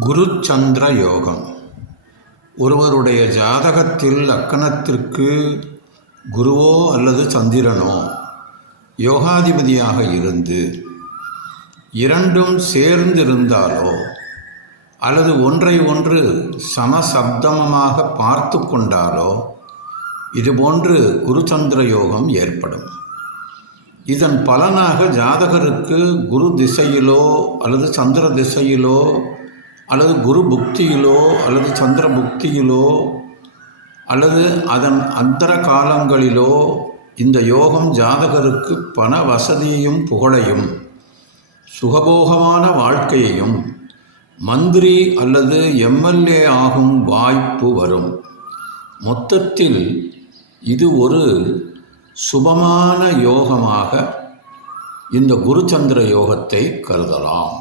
குரு சந்திர யோகம் ஒருவருடைய ஜாதகத்தில் லக்கணத்திற்கு குருவோ அல்லது சந்திரனோ யோகாதிபதியாக இருந்து இரண்டும் சேர்ந்திருந்தாலோ அல்லது ஒன்றை ஒன்று சமசப்தமமாக பார்த்து கொண்டாலோ இதுபோன்று குருச்சந்திர யோகம் ஏற்படும். இதன் பலனாக ஜாதகருக்கு குரு திசையிலோ அல்லது சந்திர திசையிலோ அல்லது குரு புக்தியிலோ அல்லது சந்திர புக்தியிலோ அல்லது அதன் அந்தர காலங்களிலோ இந்த யோகம் ஜாதகருக்கு பண வசதியையும் புகழையும் சுகபோகமான வாழ்க்கையையும் மந்திரி அல்லது எம்எல்ஏ ஆகும் வாய்ப்பு வரும். மொத்தத்தில் இது ஒரு சுபமான யோகமாக இந்த குருச்சந்திர யோகத்தை கருதலாம்.